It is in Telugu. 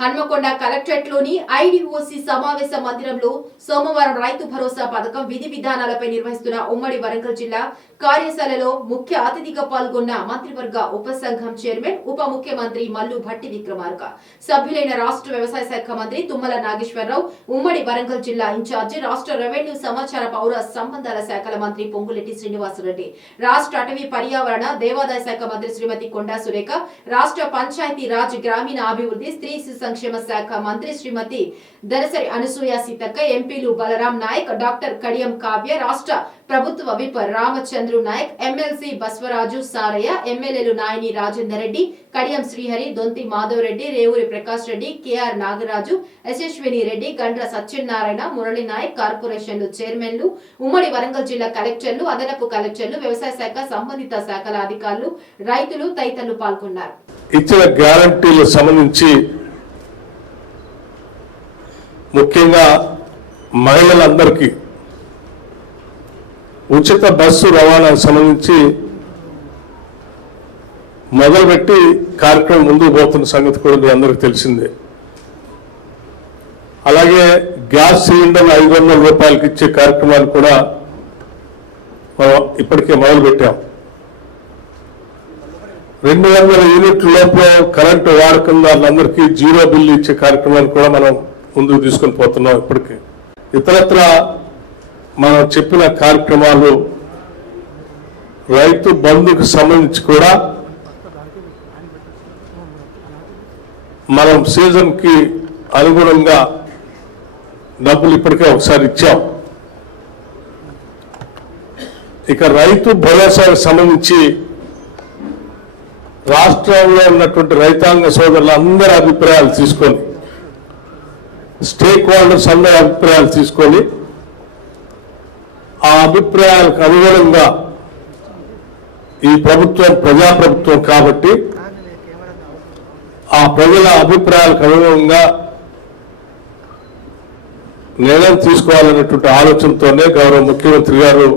హన్మకొండ కలెక్టరేట్లోని ఐడిఓసి సమావేశ మందిరంలో సోమవారం రైతు భరోసా పథకం విధి విధానాలపై నిర్వహిస్తున్న ఉమ్మడి వరంగల్ జిల్లా కార్యశాలలో ముఖ్య అతిథిగా పాల్గొన్న మంత్రివర్గ ఉపసంఘం చైర్మన్ ఉప ముఖ్యమంత్రి మల్లు భట్టి విక్రమార్క, సభ్యులైన రాష్ట్ర వ్యవసాయ శాఖ మంత్రి తుమ్మల నాగేశ్వరరావు, ఉమ్మడి వరంగల్ జిల్లా ఇన్ఛార్జి రాష్ట్ర రెవెన్యూ సమాచార పౌర సంబంధాల శాఖల మంత్రి పొంగులేటి శ్రీనివాసరెడ్డి, రాష్ట్ర అటవీ పర్యావరణ దేవాదాయ శాఖ మంత్రి శ్రీమతి కొండా సురేఖ, రాష్ట్ర పంచాయతీ రాజ్ గ్రామీణ అభివృద్ధి స్త్రీ సంక్షేమ శాఖ మంత్రి శ్రీమతి దరసరి అనసూయ సీతక్క, ఎంపీలు బలరాం నాయక్, డాక్టర్ కడియం కావ్య, రాష్ట్ర ప్రభుత్వ విప్ రామచంద్రు నాయక్, ఎమ్మెల్సీ బస్వరాజు సారయ్య, ఎమ్మెల్యేలు నాయని రాజేందర్ రెడ్డి, కడియం శ్రీహరి, దొంతి మాధవ్ రెడ్డి, రేవూరి ప్రకాష్ రెడ్డి, కేఆర్ నాగరాజు, యశస్విని రెడ్డి, గండ్ర సత్యనారాయణ, మురళి నాయక్, కార్పొరేషన్లు చైర్మన్లు, ఉమ్మడి వరంగల్ జిల్లా కలెక్టర్లు, అదనపు కలెక్టర్లు, వ్యవసాయ శాఖ సంబంధిత శాఖల అధికారులు, రైతులు తదితరులు పాల్గొన్నారు. ఇచ్చిన గ్యారంటీలకు సంబంధించి ముఖ్యంగా మహిళలందరికీ ఉచిత బస్సు రవాణాకు సంబంధించి మొదలుపెట్టి కార్యక్రమం ముందుకు పోతున్న సంగతి కూడా మీ అందరికీ తెలిసిందే. అలాగే గ్యాస్ సిలిండర్ 500 రూపాయలకి ఇచ్చే కార్యక్రమాలు కూడా మనం ఇప్పటికే మొదలుపెట్టాం. 200 యూనిట్ల లోపల కరెంటు వాడకం వాళ్ళందరికీ జీరో బిల్లు ఇచ్చే కార్యక్రమాలు కూడా మనం ముందుకు తీసుకొని పోతున్నాం. ఇప్పటికే ఇతరత్ర మనం చెప్పిన కార్యక్రమాలు రైతు బంధుకు సంబంధించి కూడా మనం సీజన్ కి అనుగుణంగా డబ్బులు ఇప్పటికే ఒకసారి ఇచ్చాం. ఇక రైతు భరోసాకు సంబంధించి రాష్ట్రంలో ఉన్నటువంటి రైతాంగ సోదరుల అందరి అభిప్రాయాలు తీసుకొని, స్టేక్ హోల్డర్స్ అందరి అభిప్రాయాలు తీసుకొని, ఆ అభిప్రాయాలకు అనుగుణంగా ఈ ప్రభుత్వం ప్రజాప్రభుత్వం కాబట్టి ఆ ప్రజల అభిప్రాయాలకు అనుగుణంగా నిర్ణయం తీసుకోవాలనేటువంటి ఆలోచనతోనే గౌరవ ముఖ్యమంత్రి గారు